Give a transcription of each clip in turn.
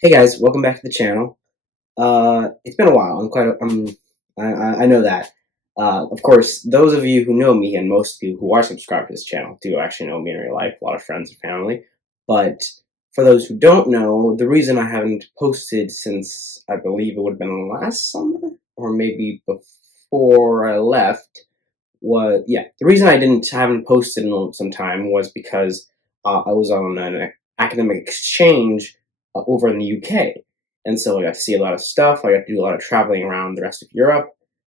Hey guys, welcome back to the channel. It's been a while. I know that. Of course, those of you who know me and most of you who are subscribed to this channel do actually know me in real life. A lot of friends and family. But for those who don't know, the reason I haven't posted since I believe it would have been last summer or maybe before I left was the reason I didn't haven't posted in some time was because I was on an academic exchange over in the UK, and so I got to see a lot of stuff. I got to do a lot of traveling around the rest of Europe.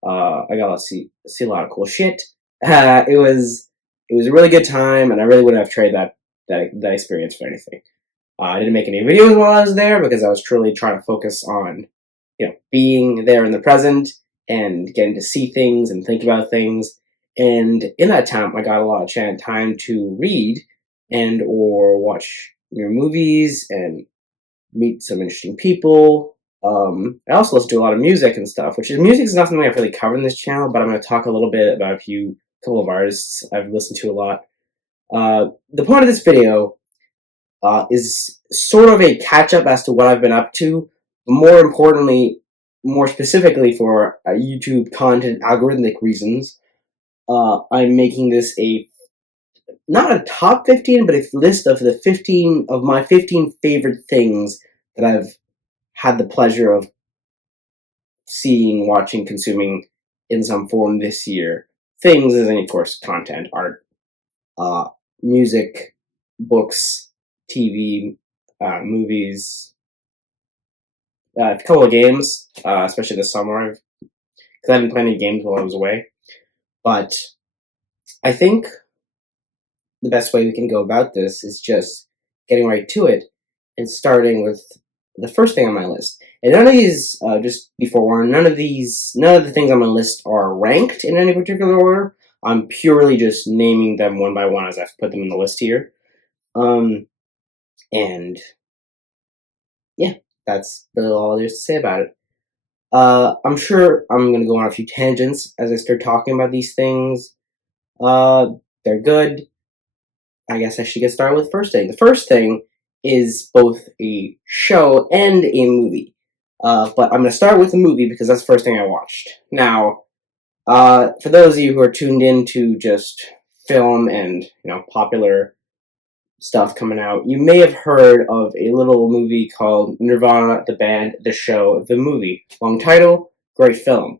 I got to see a lot of cool shit. It was a really good time, and I really wouldn't have traded that experience for anything. I didn't make any videos while I was there because I was truly trying to focus on being there in the present and getting to see things and think about things. And in that time, I got a lot of time to read and or watch movies and meet some interesting people. I also listen to a lot of music and stuff, music is not something I've really covered in this channel, but I'm going to talk a little bit about couple of artists I've listened to a lot. The point of this video is sort of a catch up as to what I've been up to. More importantly, more specifically for YouTube content algorithmic reasons, I'm making this not a top 15, but a list of my 15 favorite things that I've had the pleasure of seeing, watching, consuming in some form this year. Things as in, of course, content, art, uh, music, books, TV, movies, a couple of games, especially this summer, because I've been playing games while I was away. But I think the best way we can go about this is just getting right to it and starting with the first thing on my list. And none of these, just before warning, none of the things on my list are ranked in any particular order. I'm purely just naming them one by one as I've put them in the list here. And yeah, that's really all there is to say about it. I'm sure I'm going to go on a few tangents as I start talking about these things. They're good. I guess I should get started with the first thing. The first thing is both a show and a movie. But I'm going to start with the movie because that's the first thing I watched. Now, for those of you who are tuned in to just film and popular stuff coming out, you may have heard of a little movie called Nirvana, the band, the show, the movie. Long title, great film.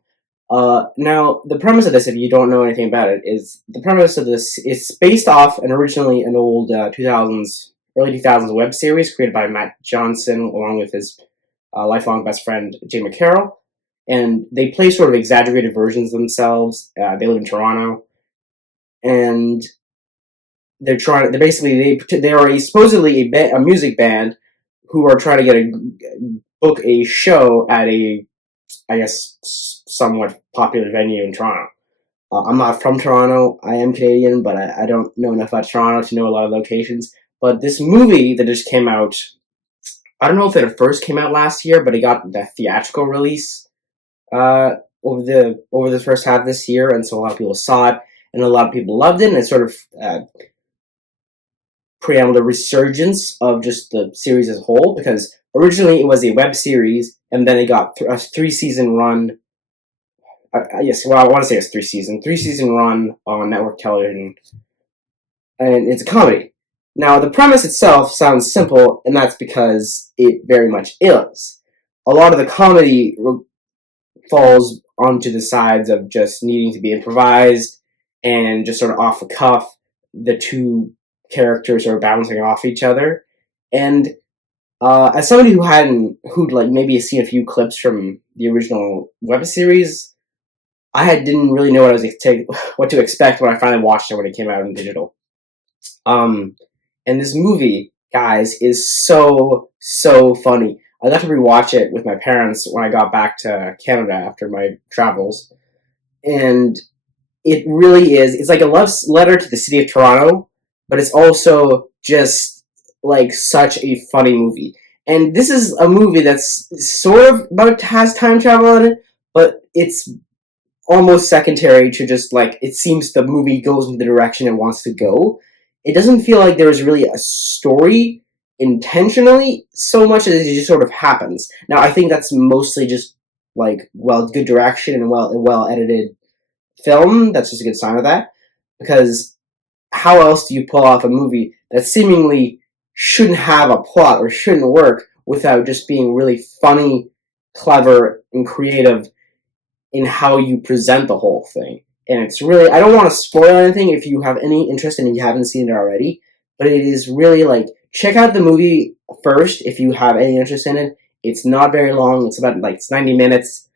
Now, the premise of this, if you don't know anything about it, is the premise of this is based off originally an old 2000s, early 2000s web series created by Matt Johnson along with his lifelong best friend, Jay McCarroll. And they play sort of exaggerated versions of themselves. They live in Toronto. And they're trying. They are supposedly a music band who are trying to book a show at I guess, somewhat popular venue in Toronto. I'm not from Toronto. I am Canadian, but I don't know enough about Toronto to know a lot of locations. But this movie that just came out, I don't know if it first came out last year, but it got the theatrical release over the first half of this year, and so a lot of people saw it, and a lot of people loved it, and it sort of preambled a resurgence of just the series as a whole, because originally it was a web series, and then it got a 3-season run. Yes, well, I want to say it's 3-season run on network television, and it's a comedy. Now, the premise itself sounds simple, and that's because it very much is. A lot of the comedy falls onto the sides of just needing to be improvised and just sort of off the cuff. The two characters are bouncing off each other, and as somebody who'd like maybe seen a few clips from the original web series, didn't really know what to expect when I finally watched it when it came out in digital. And this movie, guys, is so funny. I got to rewatch it with my parents when I got back to Canada after my travels, and it really is. It's like a love letter to the city of Toronto, but it's also just like such a funny movie. And this is a movie that's sort of has time travel in it, but it's almost secondary to just like it seems the movie goes in the direction it wants to go. It doesn't feel like there's really a story intentionally so much as it just sort of happens. Now, I think that's mostly just like good direction and well edited film. That's just a good sign of that, because how else do you pull off a movie that seemingly shouldn't have a plot or shouldn't work without just being really funny, clever, and creative in how you present the whole thing? And it's really, I don't want to spoil anything if you have any interest and if you haven't seen it already, but it is really like, check out the movie first if you have any interest in it. It's not very long. It's about like it's 90 minutes.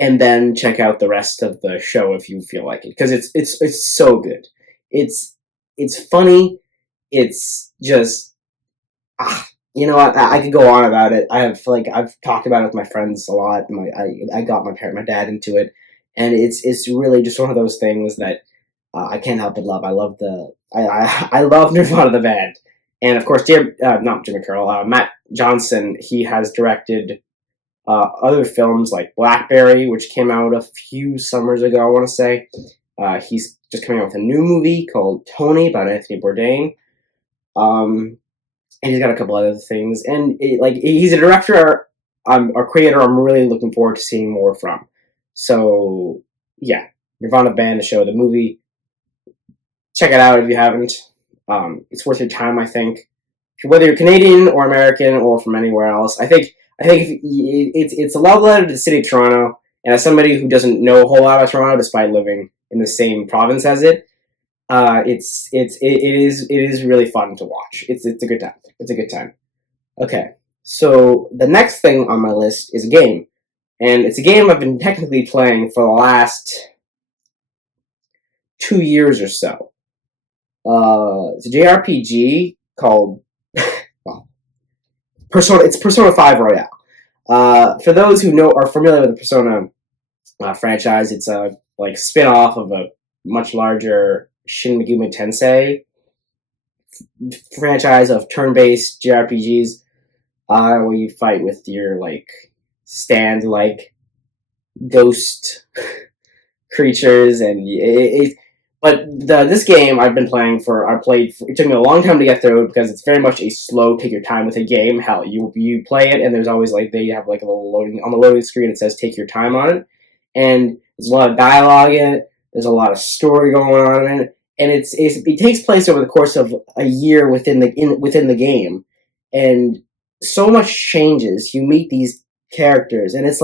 And then check out the rest of the show if you feel like it, because it's so good. It's funny. It's just I could go on about it. I've talked about it with my friends a lot. I got my dad into it, and it's really just one of those things that I can't help but love. I love Nirvana the band, and of course, not Jimmy Carroll, Matt Johnson. He has directed other films like Blackberry, which came out a few summers ago, I want to say. He's just coming out with a new movie called Tony about Anthony Bourdain. And he's got a couple other things. And he's a director, a creator I'm really looking forward to seeing more from. So, yeah. Nirvana Band, the show, the movie. Check it out if you haven't. It's worth your time, I think. Whether you're Canadian or American or from anywhere else, I think it's a love letter to the city of Toronto, and as somebody who doesn't know a whole lot about Toronto, despite living in the same province as it, it is really fun to watch. It's a good time. It's a good time. Okay, so the next thing on my list is a game, and it's a game I've been technically playing for the last 2 years or so. It's a JRPG called Persona. It's Persona 5 Royale. For those who are familiar with the Persona franchise, it's a spin-off of a much larger Shin Megami Tensei franchise of turn-based JRPGs, where you fight with your stand ghost creatures, and this game I've been playing it took me a long time to get through because it's very much a slow, take your time with a game. Hell, you play it and there's always they have a little loading on the loading screen. It says take your time on it, and there's a lot of dialogue in it. There's a lot of story going on in it, and it takes place over the course of a year within the game, and so much changes. You meet these characters, and it's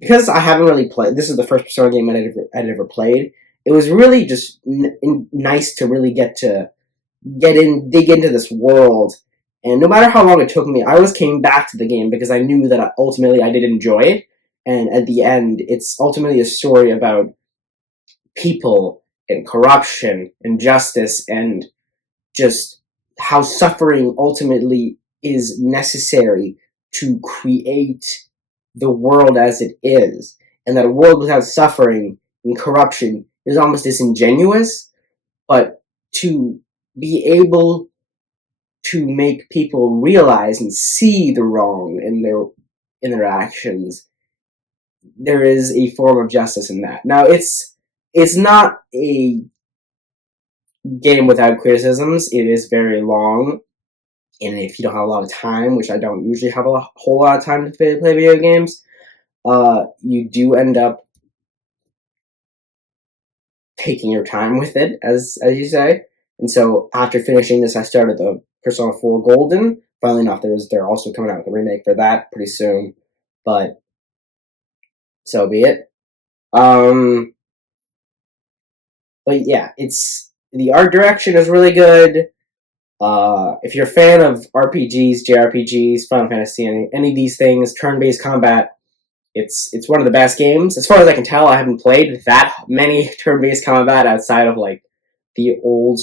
because I haven't really played. This is the first Persona game I'd ever played. It was really just nice to really dig into this world. And no matter how long it took me, I always came back to the game because I knew that ultimately I did enjoy it. And at the end, it's ultimately a story about people and corruption and justice and just how suffering ultimately is necessary to create the world as it is. And that a world without suffering and corruption is almost disingenuous, but to be able to make people realize and see the wrong in their actions, there is a form of justice in that. Now, it's not a game without criticisms. It is very long, and if you don't have a lot of time, which I don't usually have a whole lot of time to play video games, you do end up taking your time with it, as you say. And so after finishing this, I started the Persona 4 Golden. Funnily enough, they're also coming out with a remake for that pretty soon, but so be it. But yeah, the art direction is really good. If you're a fan of RPGs, JRPGs, Final Fantasy, any of these things, turn-based combat, it's one of the best games. As far as I can tell, I haven't played that many turn-based combat outside of the old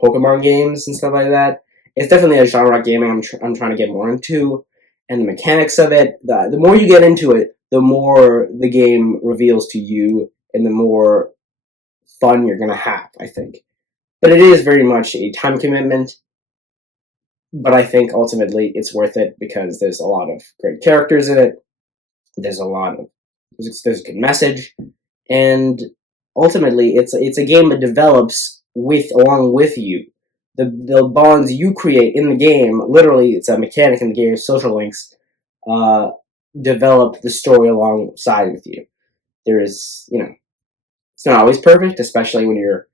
Pokemon games and stuff like that. It's definitely a genre of gaming I'm trying to get more into, and the mechanics of it. The more you get into it, the more the game reveals to you, and the more fun you're gonna have, I think. But it is very much a time commitment. But I think ultimately it's worth it because there's a lot of great characters in it. There's a good message, and ultimately it's a game that develops along with you. the bonds you create in the game, literally, it's a mechanic in the game, social links, uh, develop the story alongside with you. There is, it's not always perfect, especially when you're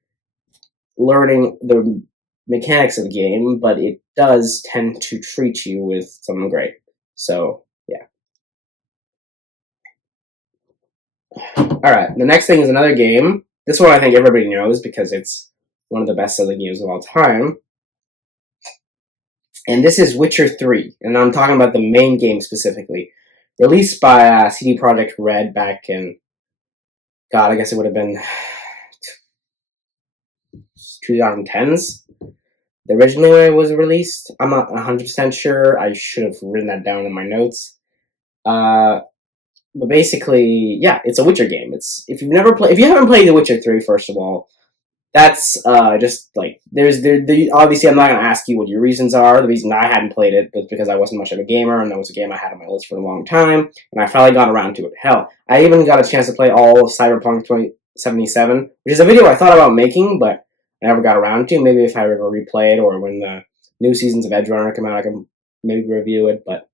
learning the mechanics of the game, but it does tend to treat you with something great. So, yeah. Alright, the next thing is another game. This one I think everybody knows because it's one of the best selling games of all time. And this is Witcher 3, and I'm talking about the main game specifically. Released by CD Projekt Red back in, God, I guess it would have been 2010s. Originally when it was released. I'm not 100% sure. I should have written that down in my notes. But basically, yeah, it's a Witcher game. It's if you haven't played The Witcher 3, first of all, that's just like obviously I'm not gonna ask you what your reasons are. The reason I hadn't played it was because I wasn't much of a gamer, and that was a game I had on my list for a long time, and I finally got around to it. Hell, I even got a chance to play all of Cyberpunk 2077, which is a video I thought about making, but I never got around to. Maybe if I ever replay it, or when the new seasons of Edgerunner come out, I can maybe review it. But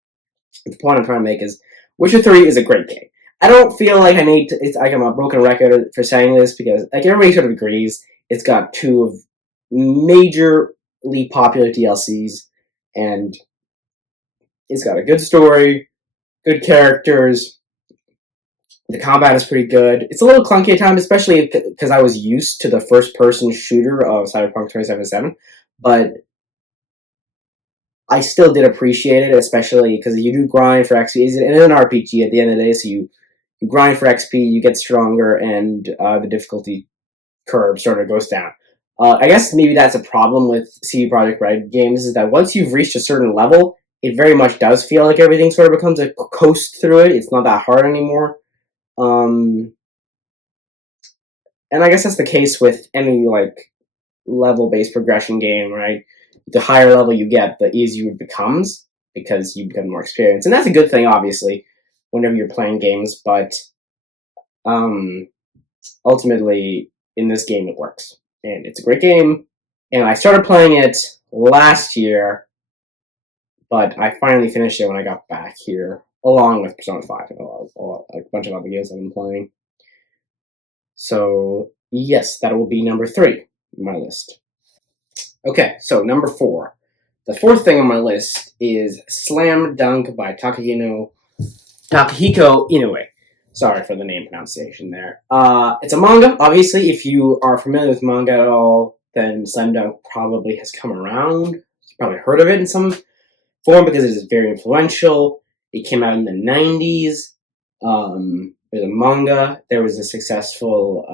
the point I'm trying to make is Witcher 3 is a great game. I don't feel like I need to. It's like I'm a broken record for saying this because like everybody sort of agrees. It's got two of majorly popular DLCs, and it's got a good story, good characters. The combat is pretty good. It's a little clunky at times, especially because I was used to the first-person shooter of Cyberpunk 2077, but I still did appreciate it, especially because you do grind for XP. It's an RPG at the end of the day, so you grind for XP, you get stronger, and the difficulty curve sort of goes down. I guess maybe that's a problem with CD Projekt Red games, is that once you've reached a certain level, it very much does feel like everything sort of becomes a coast through it. It's not that hard anymore. And I guess that's the case with any like level-based progression game, right? The higher level you get, the easier it becomes because you become more experienced, and that's a good thing, obviously, whenever you're playing games. But ultimately, in this game, it works, and it's a great game. And I started playing it last year, but I finally finished it when I got back here, along with Persona 5 and a bunch of other games I've been playing. So, yes, that will be number 3 on my list. Okay, so number 4. The fourth thing on my list is Slam Dunk by Takahiko Inoue. Sorry for the name pronunciation there. It's a manga. Obviously, if you are familiar with manga at all, then Slam Dunk probably has come around. You've probably heard of it in some form because it is very influential. It came out in the 90s. There's a manga. There was a successful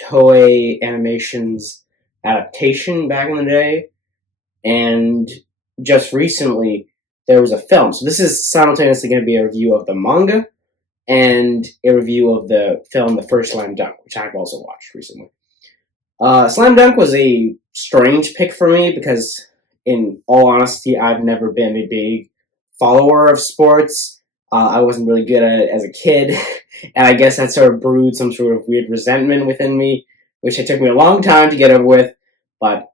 Toei Animations adaptation back in the day. And just recently, there was a film. So this is simultaneously going to be a review of the manga and a review of the film The First Slam Dunk, which I've also watched recently. Slam Dunk was a strange pick for me because, in all honesty, I've never been a big follower of sports. I wasn't really good at it as a kid, and I guess that sort of brewed some sort of weird resentment within me, which it took me a long time to get over with. But,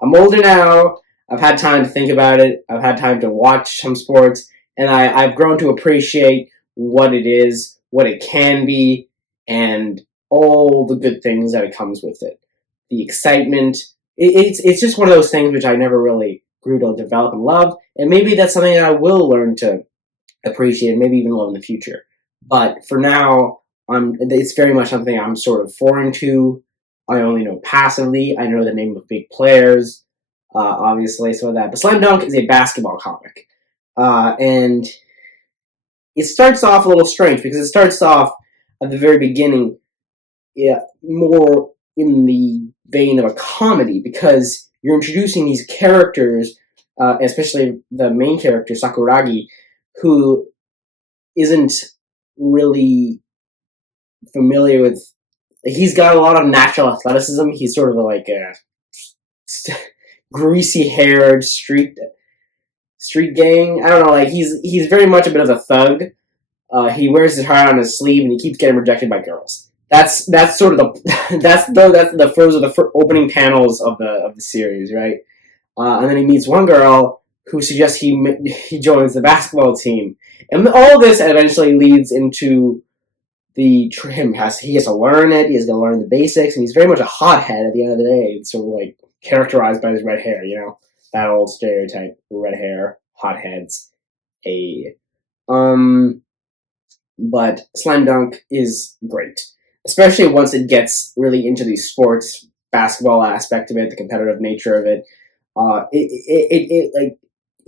I'm older now. I've had time to think about it. I've had time to watch some sports, and I've grown to appreciate what it is, what it can be, and all the good things that it comes with it. The excitement. It's just one of those things which I never really grew to develop and love, and maybe that's something that I will learn to appreciate, maybe even love in the future. But for now, it's very much something I'm sort of foreign to. I only know passively. I know the name of big players, obviously, some of that. But Slam Dunk is a basketball comic. And it starts off a little strange because it starts off at the very beginning more in the vein of a comedy because you're introducing these characters, especially the main character, Sakuragi, who isn't really familiar with. He's got a lot of natural athleticism. He's sort of like a greasy-haired street gang. I don't know. Like he's very much a bit of a thug. He wears his heart on his sleeve, and he keeps getting rejected by girls. that's sort of the that's the those are the opening panels of the series, right? And then he meets one girl who suggests he joins the basketball team, and all this eventually leads into the him has he has to learn it. He has to learn the basics, and he's very much a hothead at the end of the day. It's sort of like characterized by his red hair, that old stereotype: red hair, hotheads. A um, but Slam Dunk is great, especially once it gets really into the sports basketball aspect of it, the competitive nature of it. Like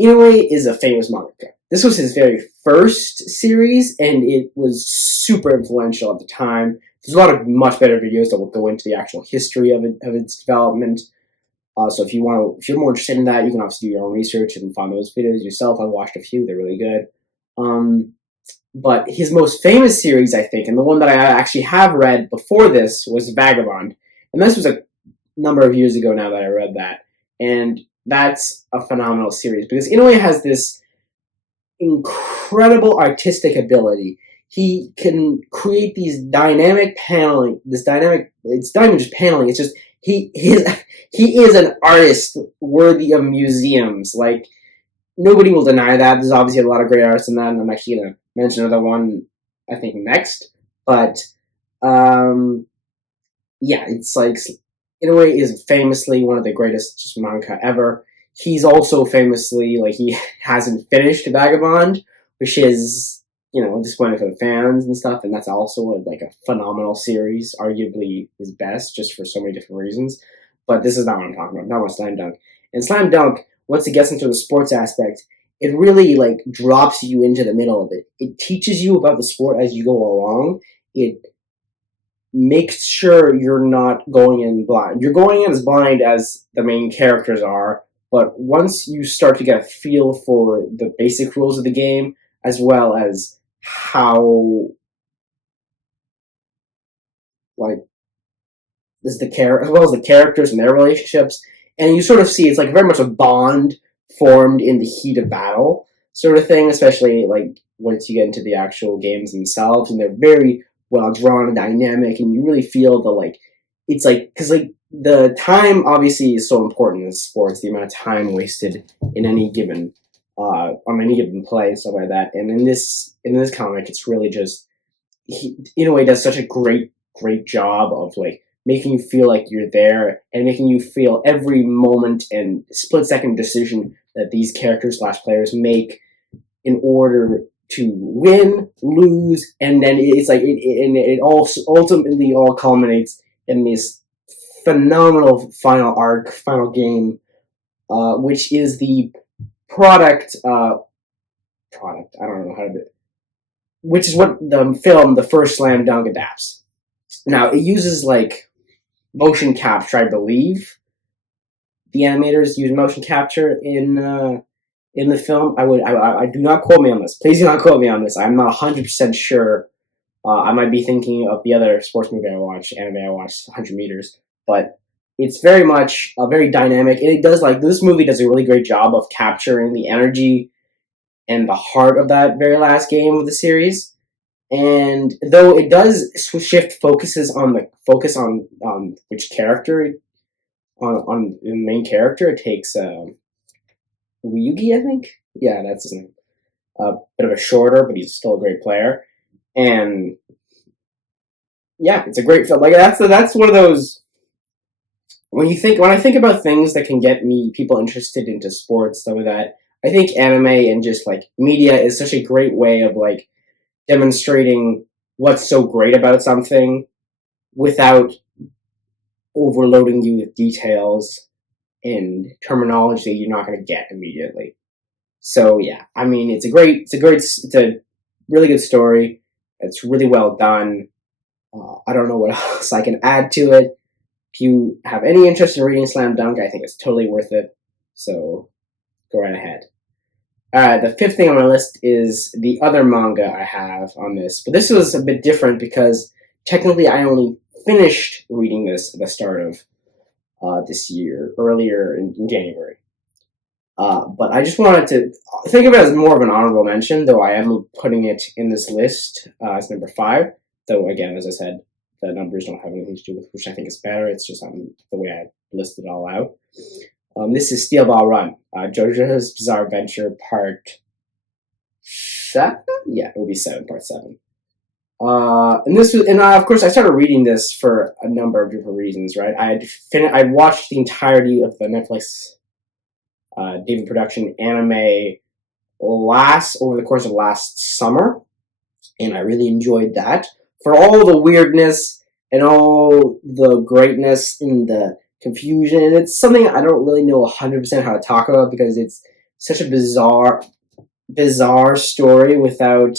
Inoue is a famous manga. This was his very first series, and it was super influential at the time. There's a lot of much better videos that will go into the actual history of its development. So if you're more interested in that, you can obviously do your own research and find those videos yourself. I've watched a few; they're really good. Um, but his most famous series, I think, and the one that I actually have read before this, was Vagabond, and this was a number of years ago now that I read that, and that's a phenomenal series because Inoue has this incredible artistic ability. He can create these dynamic paneling. This dynamic, it's not even just paneling. It's just he is an artist worthy of museums. Like nobody will deny that. There's obviously a lot of great artists in that, and I'm actually gonna mention another one I think next. But um, yeah, it's like Inoue is famously one of the greatest just manga ever. He's also famously like he hasn't finished Vagabond, which is disappointing for the fans and stuff, and that's also like a phenomenal series, arguably his best, just for so many different reasons. But this is not what I'm talking about. I'm talking about Slam Dunk. And Slam Dunk, once it gets into the sports aspect, it really like drops you into the middle of it. It teaches you about the sport as you go along. It make sure you're not going in blind. You're going in as blind as the main characters are, but once you start to get a feel for the basic rules of the game, as well as how like as well as the characters and their relationships, and you sort of see it's like very much a bond formed in the heat of battle sort of thing, especially like once you get into the actual games themselves, and they're very well drawn and dynamic, and you really feel the like it's like because like the time obviously is so important in sports, the amount of time wasted in any given on any given play and stuff like that. And in this comic, it's really just in a way does such a great job of like making you feel like you're there and making you feel every moment and split second decision that these characters slash players make in order to win, lose, and then it's like it all ultimately all culminates in this phenomenal final arc, final game, which is the product. Product. I don't know how to do it. Which is what the film, the first Slam Dunk, adapts. Now it uses like motion capture, I believe. The animators use motion capture in the film. I do not quote me on this. Please do not quote me on this. I'm not 100% sure. I might be thinking of the other sports movie I watched, anime I watched, 100 meters, but it's very much very dynamic, and it does like this movie does a really great job of capturing the energy and the heart of that very last game of the series. And though it does shift focuses on the focus on which character on the main character, it takes Ryugi, I think. Yeah, that's his name. A bit of a shorter, but he's still a great player. And yeah, it's a great film. Like that's one of those when I think about things that can get me people interested into sports, stuff like that. I think anime and just like media is such a great way of like demonstrating what's so great about something without overloading you with details and terminology you're not going to get immediately. So yeah, I mean, it's a really good story. It's really well done. I don't know what else I can add to it. If you have any interest in reading Slam Dunk, I think it's totally worth it. So go right ahead. The fifth thing on my list is the other manga I have on this, but this was a bit different because technically I only finished reading this at the start of this year, earlier in January. But I just wanted to think of it as more of an honorable mention, though I am putting it in this list as number 5. Though again, as I said, the numbers don't have anything to do with, which I think is better. It's just the way I listed it all out. This is Steel Ball Run, JoJo's Bizarre Adventure Part 7? Yeah, it will be 7, Part 7. And this was, and of course, I started reading this for a number of different reasons, right? I watched the entirety of the Netflix David production anime over the course of last summer, and I really enjoyed that. For all the weirdness and all the greatness and the confusion, and it's something I don't really know 100% how to talk about because it's such a bizarre story without.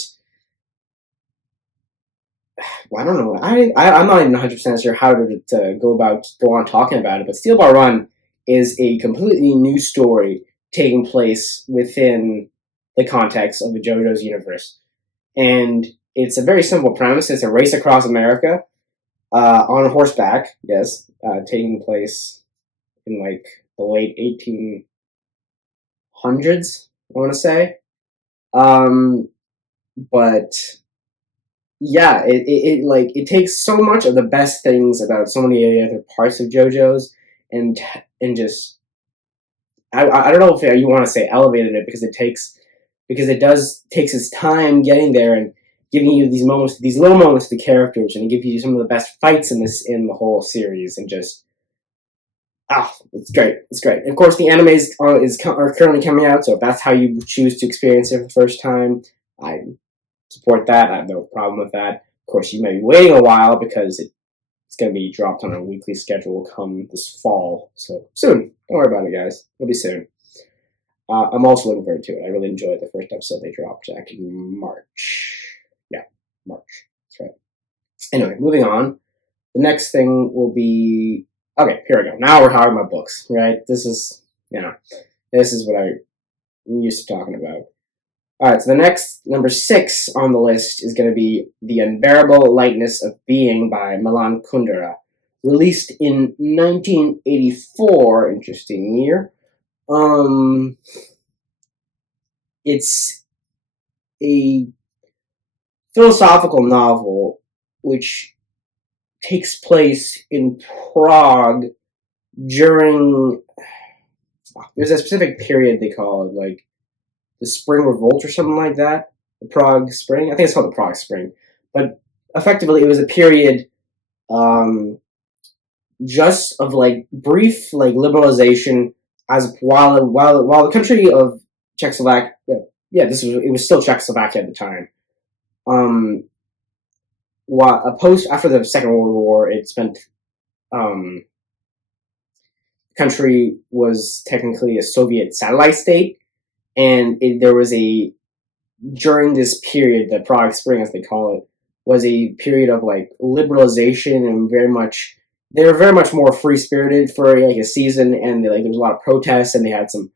I don't know. I'm not even 100% sure how to go on talking about it, but Steel Ball Run is a completely new story taking place within the context of the JoJo's universe. And it's a very simple premise. It's a race across America on horseback, yes, taking place in like the late 1800s, I want to say. But yeah, it takes so much of the best things about so many other parts of JoJo's and just I don't know if you want to say elevated it because it takes its time getting there and giving you these little moments to characters, and it gives you some of the best fights in the whole series, and just it's great. It's great. And of course, the animes are currently coming out, so if that's how you choose to experience it for the first time, I support that. I have no problem with that. Of course, you may be waiting a while because it's going to be dropped on a weekly schedule come this fall. So soon. Don't worry about it, guys. It'll be soon. I'm also looking forward to it. I really enjoyed the first episode they dropped back in March. Yeah, March. That's right. Anyway, moving on. The next thing will be... Okay, here we go. Now we're talking about books, right? This is what I'm used to talking about. Alright, so the next, number 6 on the list is going to be The Unbearable Lightness of Being by Milan Kundera. Released in 1984, interesting year. It's a philosophical novel which takes place in Prague during... There's a specific period they call it, like the Spring Revolt or something like that. The Prague Spring. I think it's called the Prague Spring. But effectively, it was a period just of like brief like liberalization as while the country of Czechoslovakia. It was still Czechoslovakia at the time. After the Second World War, it spent the country was technically a Soviet satellite state. And there was during this period, the Prague Spring, as they call it, was a period of like liberalization, and they were very much more free spirited for like a season, and there was a lot of protests, and they had some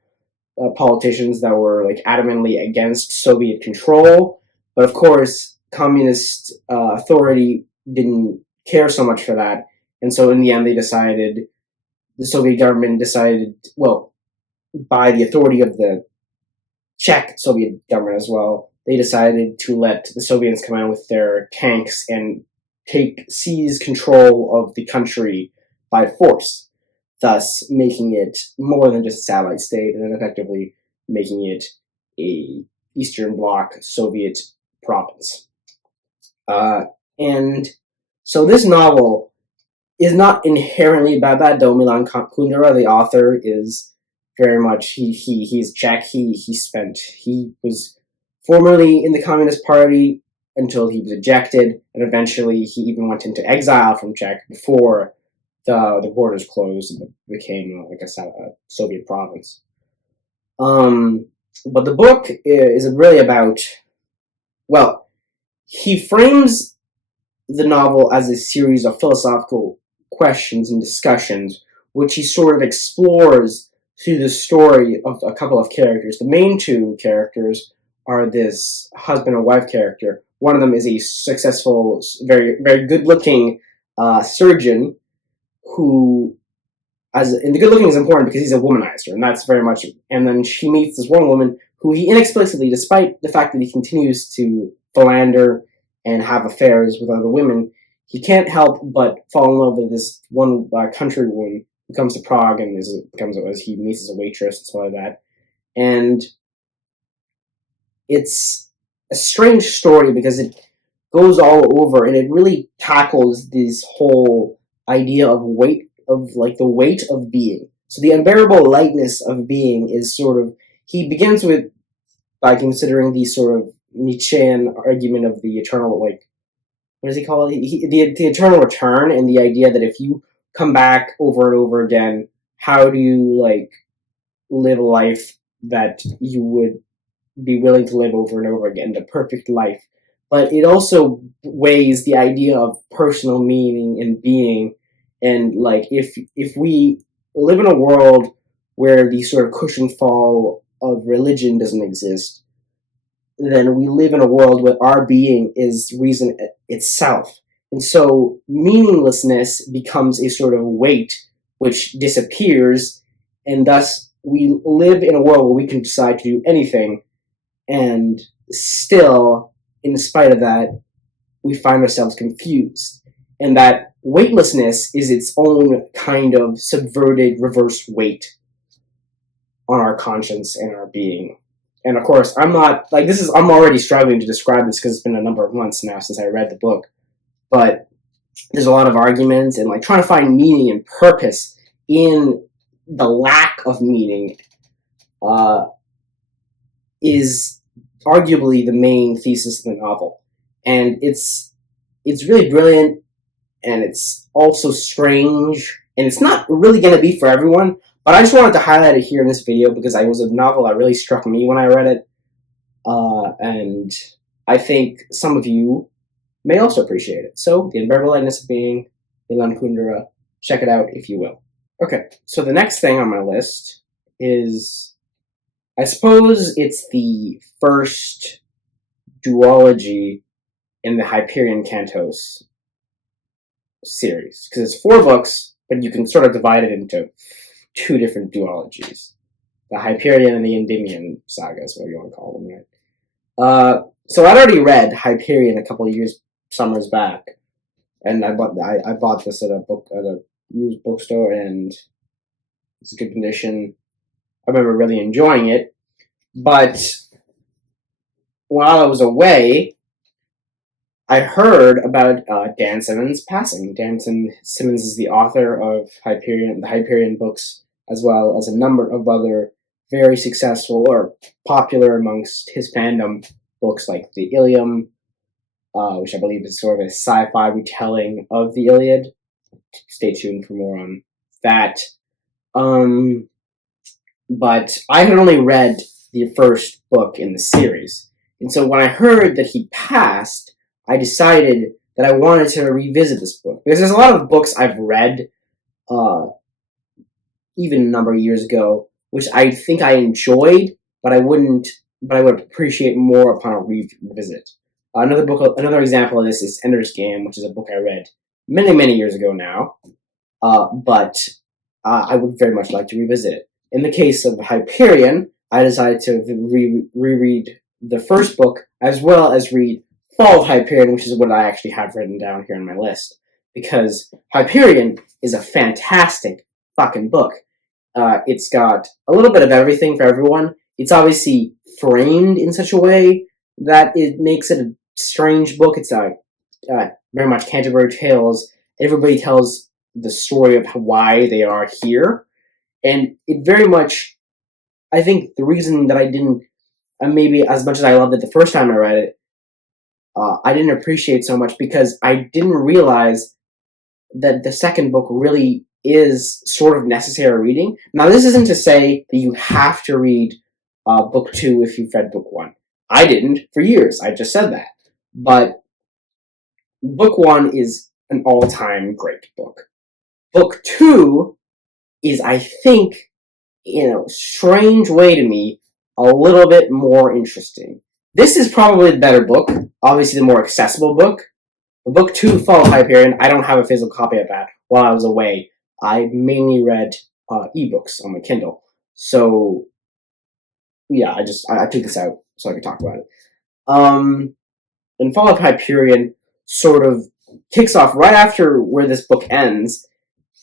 politicians that were like adamantly against Soviet control. But of course, communist authority didn't care so much for that, and so in the end, the Soviet government decided, well, by the authority of the Czech Soviet government as well, they decided to let the Soviets come out with their tanks and seize control of the country by force, thus making it more than just a satellite state, and then effectively making it a Eastern Bloc Soviet province. And so this novel is not inherently bad, though Milan Kundera, the author, is very much he's Czech. He was formerly in the Communist Party until he was ejected, and eventually he even went into exile from Czech before the borders closed and it became like a Soviet province. But the book is really about, well, he frames the novel as a series of philosophical questions and discussions, which he sort of explores through the story of a couple of characters. The main two characters are this husband and wife character. One of them is a successful, very, very good-looking surgeon who, and the good-looking is important because he's a womanizer, and that's very much, and then she meets this one woman who he inexplicably, despite the fact that he continues to philander and have affairs with other women, he can't help but fall in love with this one country woman who comes to Prague and as he meets as a waitress and stuff like that. And it's a strange story because it goes all over and it really tackles this whole idea of weight of like the weight of being. So the unbearable lightness of being is sort of he begins with by considering the sort of Nietzschean argument of the eternal like what does he call it? The eternal return and the idea that if you come back over and over again, how do you like live a life that you would be willing to live over and over again, the perfect life. But it also weighs the idea of personal meaning and being, and like if we live in a world where the sort of cushion fall of religion doesn't exist, then we live in a world where our being is reason itself. And so meaninglessness becomes a sort of weight which disappears, and thus we live in a world where we can decide to do anything, and still, in spite of that, we find ourselves confused. And that weightlessness is its own kind of subverted reverse weight on our conscience and our being. And of course, I'm already struggling to describe this because it's been a number of months now since I read the book. But there's a lot of arguments and like trying to find meaning and purpose in the lack of meaning is arguably the main thesis of the novel. And it's really brilliant, and it's also strange, and it's not really going to be for everyone, but I just wanted to highlight it here in this video because it was a novel that really struck me when I read it, and I think some of you may also appreciate it. So, The Unbearable Lightness of Being, Milan Kundera, check it out if you will. Okay, so the next thing on my list is, I suppose it's the first duology in the Hyperion Cantos series, because it's 4 books, but you can sort of divide it into 2 different duologies. The Hyperion and the Endymion sagas, whatever you want to call them, right? So I'd already read Hyperion a couple of summers back, and I bought this at a used bookstore, and it's in good condition. I remember really enjoying it, but while I was away, I heard about Dan Simmons passing. Dan Simmons is the author of the Hyperion books, as well as a number of other very successful or popular amongst his fandom books like the Ilium, which I believe is sort of a sci-fi retelling of the Iliad. Stay tuned for more on that. But I had only read the first book in the series. And so when I heard that he passed, I decided that I wanted to revisit this book. Because there's a lot of books I've read, even a number of years ago, which I think I enjoyed, but I would appreciate more upon a revisit. Another example of this is Ender's Game, which is a book I read many, many years ago now, but I would very much like to revisit it. In the case of Hyperion, I decided to reread the first book, as well as read Fall of Hyperion, which is what I actually have written down here on my list, because Hyperion is a fantastic fucking book. It's got a little bit of everything for everyone. It's obviously framed in such a way that it makes it a strange book. It's very much Canterbury Tales. Everybody tells the story of why they are here. And it very much, I think the reason that I didn't, maybe as much as I loved it the first time I read it, I didn't appreciate so much because I didn't realize that the second book really is sort of necessary reading. Now, this isn't to say that you have to read book 2 if you've read book 1. I didn't for years. I just said that. But book 1 is an all-time great book. Book 2 is, I think, in a strange way to me, a little bit more interesting. This is probably the better book, obviously the more accessible book. Book 2, Fall of Hyperion, I don't have a physical copy of that while I was away. I mainly read ebooks on my Kindle. So, yeah, I took this out so I could talk about it. And Fall of Hyperion sort of kicks off right after where this book ends,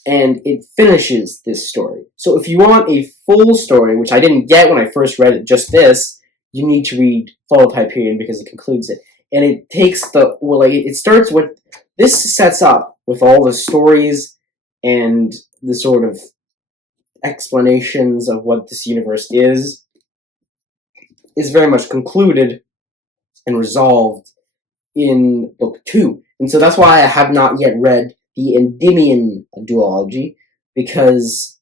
and it finishes this story. So if you want a full story, which I didn't get when I first read it, just this, you need to read Fall of Hyperion because it concludes it. And it takes it starts with, this sets up with all the stories and the sort of explanations of what this universe is very much concluded and resolved in book 2. And so that's why I have not yet read the Endymion duology, because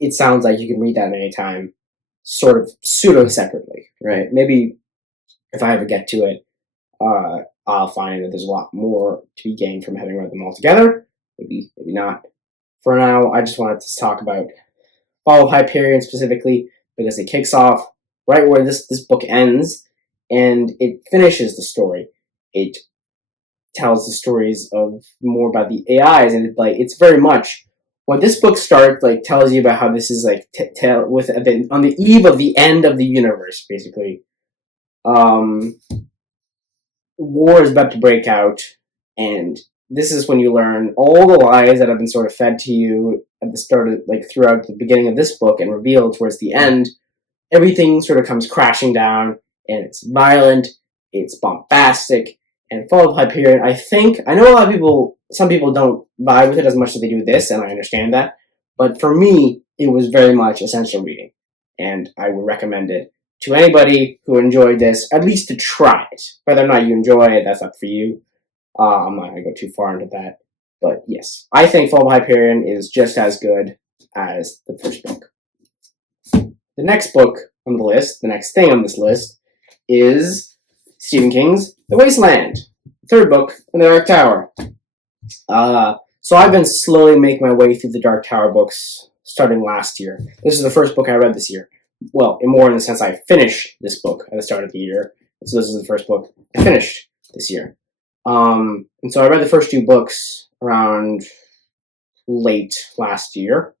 it sounds like you can read that at any time, sort of pseudo-separately, right? Maybe if I ever get to it, I'll find that there's a lot more to be gained from having read them all together. Maybe not. For now, I just wanted to talk about Fall of Hyperion specifically, because it kicks off right where this book ends, and it finishes the story. It tells the stories of more about the AIs, and it's very much when this book starts, tells you about how this is on the eve of the end of the universe, basically. War is about to break out, and this is when you learn all the lies that have been sort of fed to you at the start of, throughout the beginning of this book and revealed towards the end. Everything sort of comes crashing down, and it's violent, it's bombastic, and Fall of Hyperion, I know some people don't vibe with it as much as they do this, and I understand that, but for me, it was very much essential reading, and I would recommend it to anybody who enjoyed this, at least to try it. Whether or not you enjoy it, that's up for you. I'm not going to go too far into that, but yes, I think Fall of Hyperion is just as good as the first book. The next book on the list, the next thing on this list, is Stephen King's The Wasteland, third book in the Dark Tower. So I've been slowly making my way through the Dark Tower books starting last year. This is the first book I read this year. Well, more in the sense I finished this book at the start of the year. So this is the first book I finished this year. And so I read the first 2 books around late last year,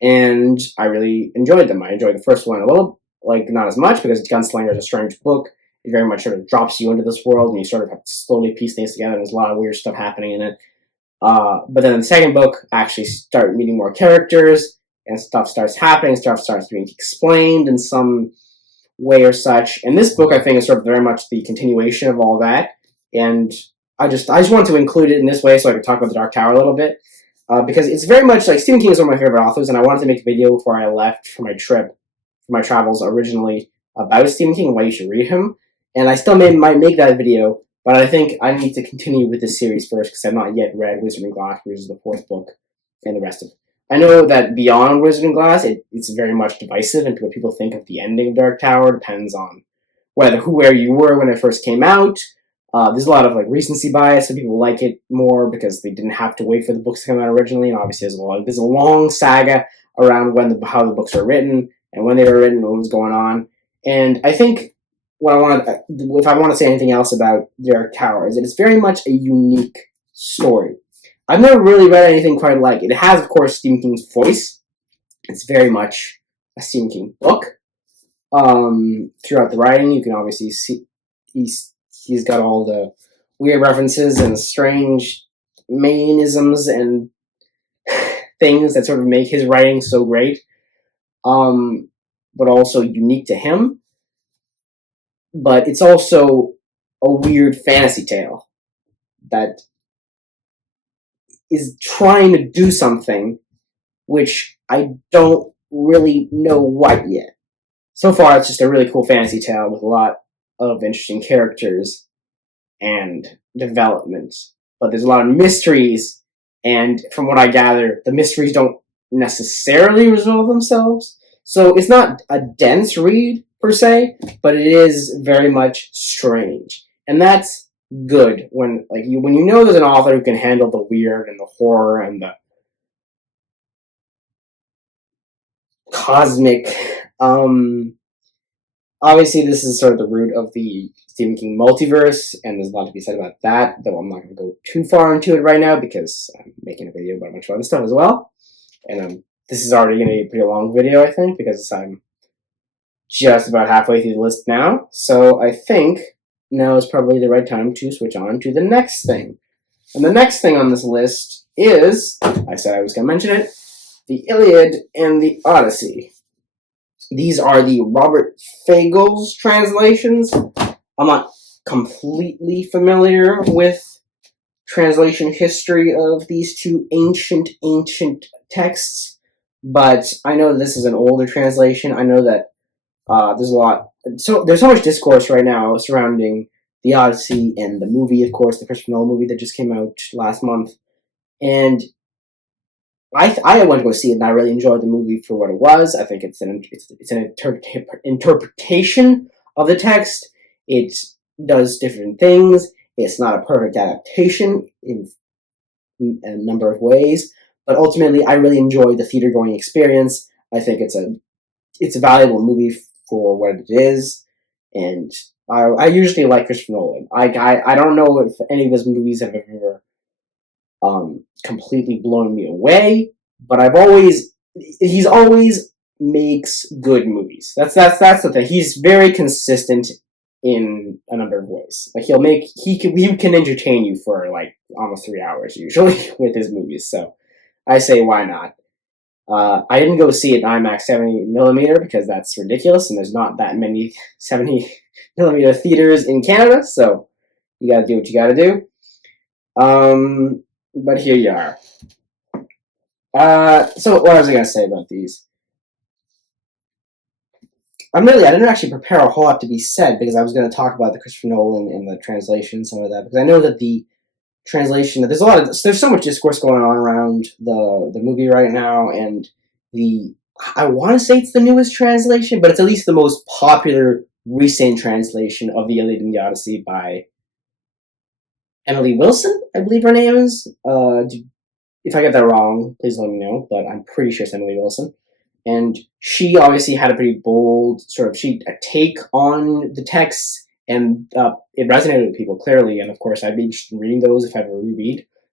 and I really enjoyed them. I enjoyed the first one a little, not as much, because Gunslinger is a strange book. It very much sort of drops you into this world, and you sort of have to slowly piece things together, and there's a lot of weird stuff happening in it. But then in the second book, I actually start meeting more characters, and stuff starts happening, stuff starts being explained in some way or such. And this book, I think, is sort of very much the continuation of all that. And I just wanted to include it in this way so I could talk about the Dark Tower a little bit. Because it's very much Stephen King is one of my favorite authors, and I wanted to make a video before I left for my travels originally, about Stephen King and why you should read him. And I still might make that video, but I think I need to continue with this series first, because I've not yet read Wizard and Glass, which is the 4th book, and the rest of it. I know that beyond Wizard and Glass, it's very much divisive, and what people think of the ending of Dark Tower depends on where you were when it first came out. There's a lot of recency bias, so people like it more because they didn't have to wait for the books to come out originally, and obviously there's a long saga around how the books are written and when they were written and what was going on. And I think if I want to say anything else about Dark Tower, is that it's very much a unique story. I've never really read anything quite like it. It has, of course, Stephen King's voice. It's very much a Stephen King book. Throughout the writing, you can obviously see he's got all the weird references and strange manisms and things that sort of make his writing so great, but also unique to him. But it's also a weird fantasy tale that is trying to do something which I don't really know what yet. So far, it's just a really cool fantasy tale with a lot of interesting characters and developments. But there's a lot of mysteries, and from what I gather, the mysteries don't necessarily resolve themselves. So it's not a dense read, per se, but it is very much strange. And that's good when you know there's an author who can handle the weird and the horror and the cosmic. Obviously, this is sort of the root of the Stephen King multiverse, and there's a lot to be said about that, though I'm not going to go too far into it right now because I'm making a video about a bunch of other stuff as well. And this is already going to be a pretty long video, I think, because I'm just about halfway through the list now. So I think now is probably the right time to switch on to the next thing. And the next thing on this list is, I said I was going to mention it, the Iliad and the Odyssey. These are the Robert Fagles translations. I'm not completely familiar with translation history of these two ancient texts, but I know this is an older translation. I know that there's so much discourse right now surrounding the Odyssey and the movie, of course, the Christopher Nolan movie that just came out last month. And I went to go see it, and I really enjoyed the movie for what it was. I think it's an interpretation of the text. It does different things. It's not a perfect adaptation in a number of ways, but ultimately, I really enjoyed the theater going experience. I think it's a valuable movie for what it is, and I usually like Christopher Nolan. I don't know if any of his movies have ever completely blown me away, but he's always makes good movies. That's the thing. He's very consistent in a number of ways. Like he can entertain you for like almost 3 hours usually with his movies. So I say why not? I didn't go see it in IMAX 70mm because that's ridiculous, and there's not that many 70mm theaters in Canada. So you gotta do what you gotta do. But here you are. So what was I gonna say about these? I didn't actually prepare a whole lot to be said because I was going to talk about the Christopher Nolan and the translation, some of that, because I know that the translation, there's so much discourse going on around the movie right now, and I want to say it's the newest translation, but it's at least the most popular recent translation of the Iliad and the Odyssey by Emily Wilson, I believe her name is. If I get that wrong, please let me know, but I'm pretty sure it's Emily Wilson. And she obviously had a pretty bold take on the text, and it resonated with people clearly. And of course, I'd be interested in reading those if I ever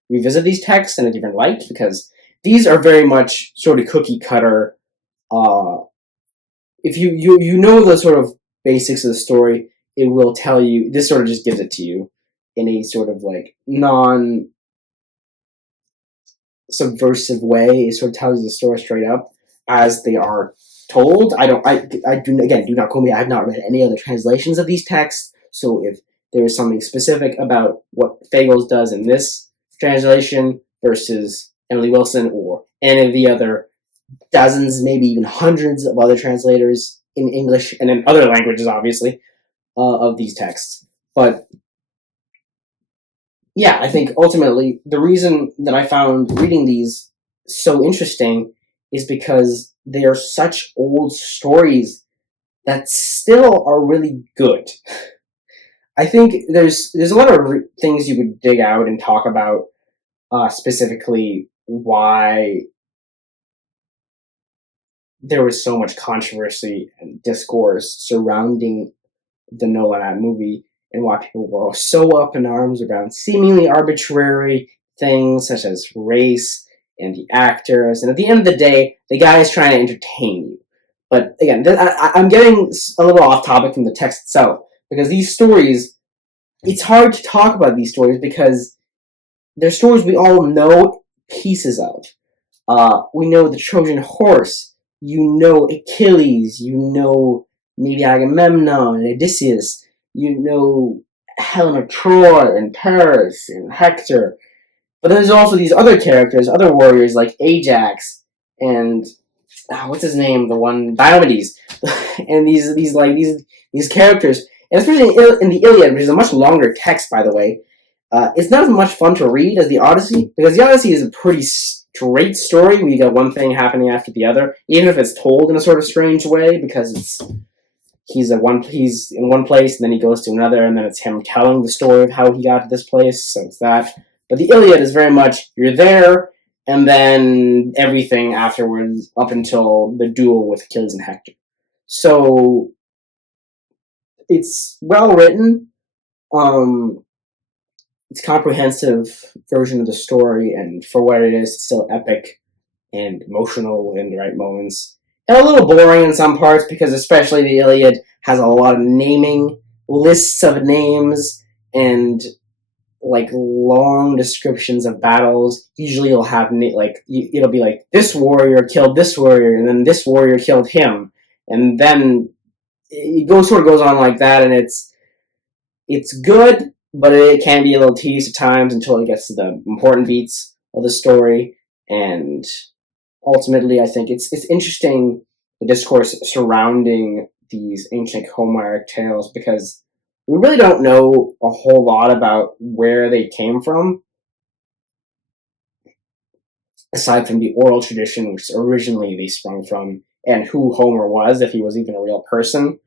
revisit these texts in a different light, because these are very much sort of cookie cutter. If you know the sort of basics of the story, it will tell you. This sort of just gives it to you in a sort of like non subversive way. It sort of tells you the story straight up as they are told. I do not quote me. I have not read any other translations of these texts. So if there is something specific about what Fagles does in this translation versus Emily Wilson or any of the other dozens, maybe even hundreds of other translators in English and in other languages, obviously, of these texts. But yeah, I think ultimately the reason that I found reading these so interesting is because they are such old stories that still are really good. I think there's a lot of things you could dig out and talk about, specifically why there was so much controversy and discourse surrounding the Nolan movie, and why people were so up in arms around seemingly arbitrary things such as race and the actors. And at the end of the day, the guy is trying to entertain you. But again, I'm getting a little off topic from the text itself, because these stories, it's hard to talk about these stories because they're stories we all know pieces of. We know the Trojan horse, you know Achilles, you know maybe Agamemnon and Odysseus, you know Helen of Troy and Paris and Hector. But there's also these other characters, other warriors like Ajax and what's his name, the one Diomedes, and these characters, and especially in the Iliad, which is a much longer text, by the way. It's not as much fun to read as the Odyssey, because the Odyssey is a pretty straight story where you got one thing happening after the other, even if it's told in a sort of strange way, because he's in one place and then he goes to another, and then it's him telling the story of how he got to this place. So it's that. But the Iliad is very much you're there, and then everything afterwards up until the duel with Achilles and Hector. So it's well written. It's a comprehensive version of the story, and for what it is, it's still epic and emotional in the right moments. And a little boring in some parts, because especially the Iliad has a lot of naming, lists of names, and like long descriptions of battles. Usually, you'll have it'll be like this warrior killed this warrior, and then this warrior killed him, and then it goes on like that, and it's good, but it can be a little tedious at times until it gets to the important beats of the story. And ultimately, I think it's interesting, the discourse surrounding these ancient Homeric tales, because we really don't know a whole lot about where they came from, aside from the oral tradition, which originally they sprung from, and who Homer was, if he was even a real person.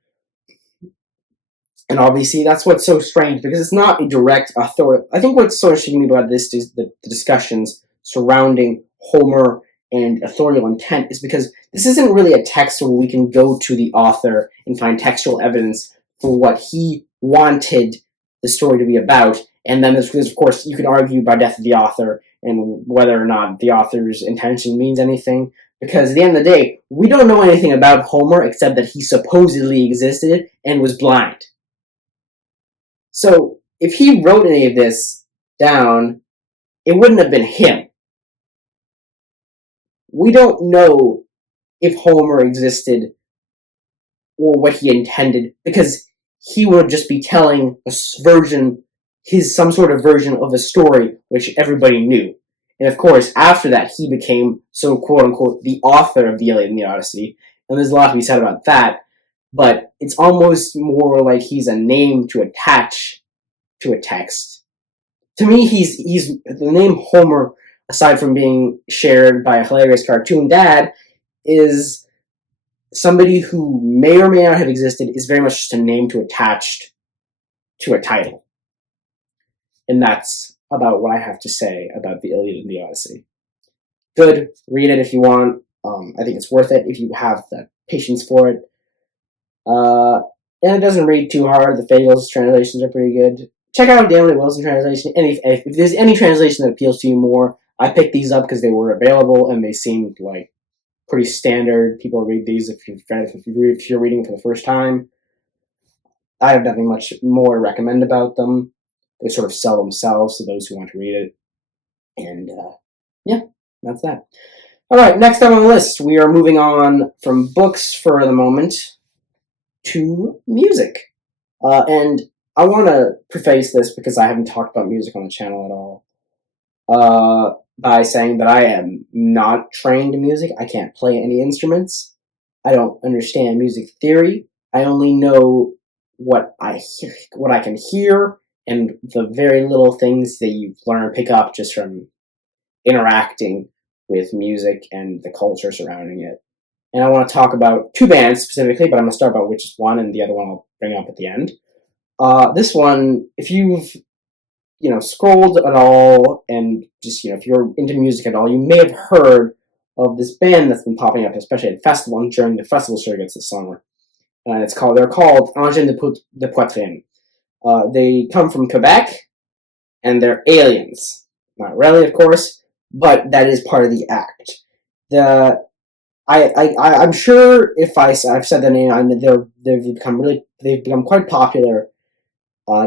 And obviously, that's what's so strange, because it's not a direct authority. I think what's so interesting to me about this is the discussions surrounding Homer and authorial intent, is because this isn't really a text where we can go to the author and find textual evidence for what he wanted the story to be about. And then there's, of course, you can argue by death of the author and whether or not the author's intention means anything. Because at the end of the day, we don't know anything about Homer except that he supposedly existed and was blind. So if he wrote any of this down, it wouldn't have been him. We don't know if Homer existed or what he intended, because he would just be telling a version, some sort of version of a story which everybody knew. And of course, after that, he became, so quote unquote, the author of the Iliad and the Odyssey. And there's a lot to be said about that, but it's almost more like he's a name to attach to a text. To me, he's the name Homer, aside from being shared by a hilarious cartoon dad, is somebody who may or may not have existed, is very much just a name to attach to a title. And that's about what I have to say about the Iliad and the Odyssey. Good, read it if you want. I think it's worth it if you have the patience for it. And it doesn't read too hard. The Fagles translations are pretty good. Check out the Emily Wilson translation. If there's any translation that appeals to you more, I picked these up because they were available and they seemed like pretty standard. People read these if you're reading for the first time. I have nothing much more to recommend about them. They sort of sell themselves to those who want to read it. And yeah, that's that. All right, next up on the list, we are moving on from books for the moment to music. And I want to preface this, because I haven't talked about music on the channel at all, by saying that I am not trained in music. I can't play any instruments. I don't understand music theory. I only know what I can hear, and the very little things that you learn and pick up just from interacting with music and the culture surrounding it. And I want to talk about two bands specifically, but I'm going to start about which is one, and the other one I'll bring up at the end. This one, if you've scrolled at all, and just if you're into music at all, you may have heard of this band that's been popping up, especially at festivals during the festival circuits this summer. And they're called Engins de Poitrine. They come from Quebec, and they're aliens. Not really, of course, but that is part of the act. I'm sure if I've said the name, they've become quite popular,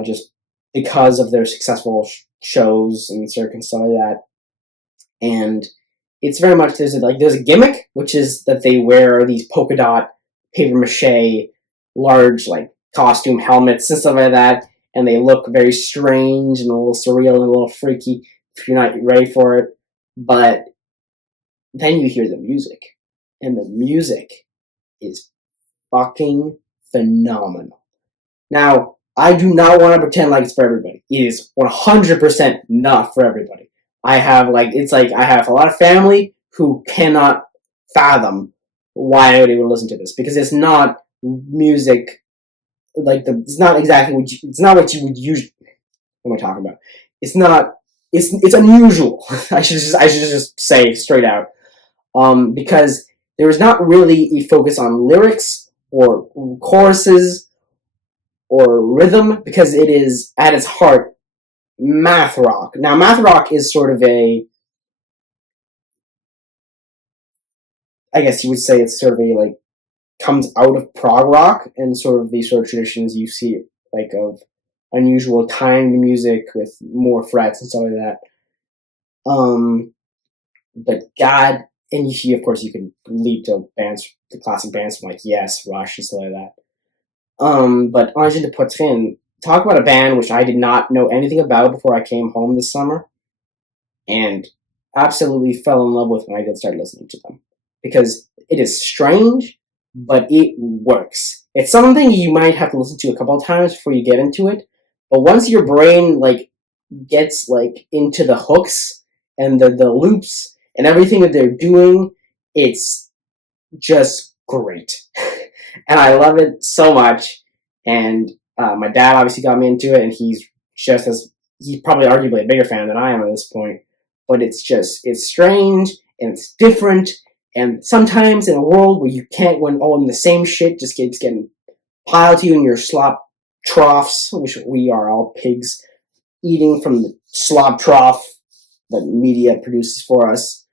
just because of their successful shows and circuits and stuff like that. And it's very much, there's a gimmick, which is that they wear these polka dot paper mache large costume helmets and stuff like that, and they look very strange and a little surreal and a little freaky if you're not ready for it. But then you hear the music, and the music is fucking phenomenal. Now, I do not want to pretend like it's for everybody. It is 100% not for everybody. I have a lot of family who cannot fathom why I would listen to this, because it's not music it's not exactly it's not what you would usually. What am I talking about? It's not. It's unusual. I should just say straight out, because there is not really a focus on lyrics or choruses or rhythm, because it is at its heart math rock. Now, math rock is sort of I guess you would say it's sort of comes out of prog rock and sort of these sort of traditions you see of unusual timed music with more frets and stuff like that. But God, and of course, you can leap to bands, the classic bands from like Yes, Rush, and stuff like that. But Ange de Poitrine, talk about a band which I did not know anything about before I came home this summer, and absolutely fell in love with when I did start listening to them. Because it is strange, but it works. It's something you might have to listen to a couple of times before you get into it, but once your brain gets into the hooks and the loops and everything that they're doing, it's just great. And I love it so much. And my dad obviously got me into it, and he's probably arguably a bigger fan than I am at this point. But it's strange and it's different. And sometimes in a world where you can't, when all in the same shit just keeps getting piled to you in your slop troughs, which we are all pigs eating from the slop trough that media produces for us.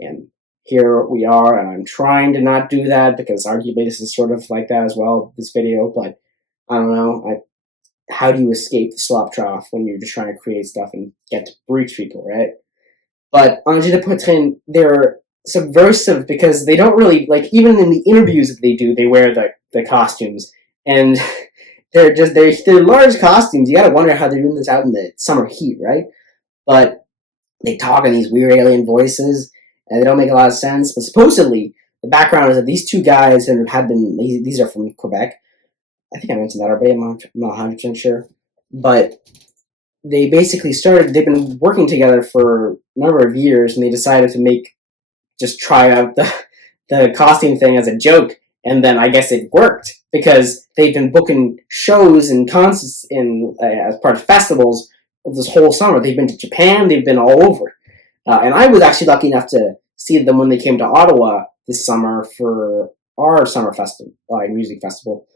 And here we are, and I'm trying to not do that because arguably this is sort of like that as well, this video, but I don't know. How do you escape the slop trough when you're just trying to create stuff and get to reach people, right? But Ange de Poitrine, they're subversive because they don't really, even in the interviews that they do, they wear the costumes, and they're large costumes. You gotta wonder how they're doing this out in the summer heat, right? But they talk in these weird alien voices, and they don't make a lot of sense. But supposedly, the background is that these two guys these are from Quebec. I think I mentioned that already. I'm not 100% sure. But they basically they've been working together for a number of years, and they decided to just try out the costume thing as a joke. And then I guess it worked because they've been booking shows and concerts as part of festivals of this whole summer. They've been to Japan, they've been all over. And I was actually lucky enough to see them when they came to Ottawa this summer for our summer festival, music festival.